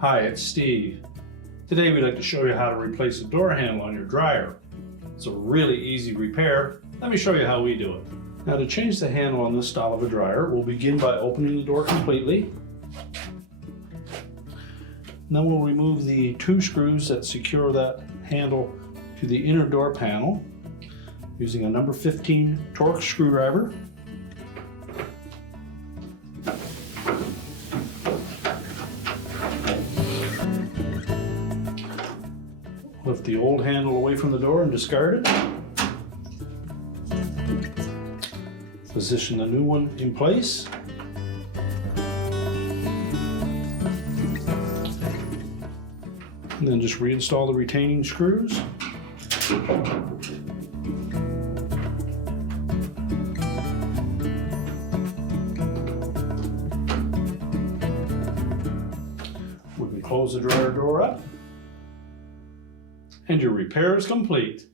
Hi, it's Steve. Today we'd like to show you how to replace a door handle on your dryer. It's a really easy repair. Let me show you how we do it. Now, to change the handle on this style of a dryer, we'll begin by opening the door completely. Then we'll remove the 2 screws that secure that handle to the inner door panel using a number 15 Torx screwdriver. Lift the old handle away from the door and discard it. Position the new one in place. And then just reinstall the retaining screws. We can close the dryer door up, and your repair is complete.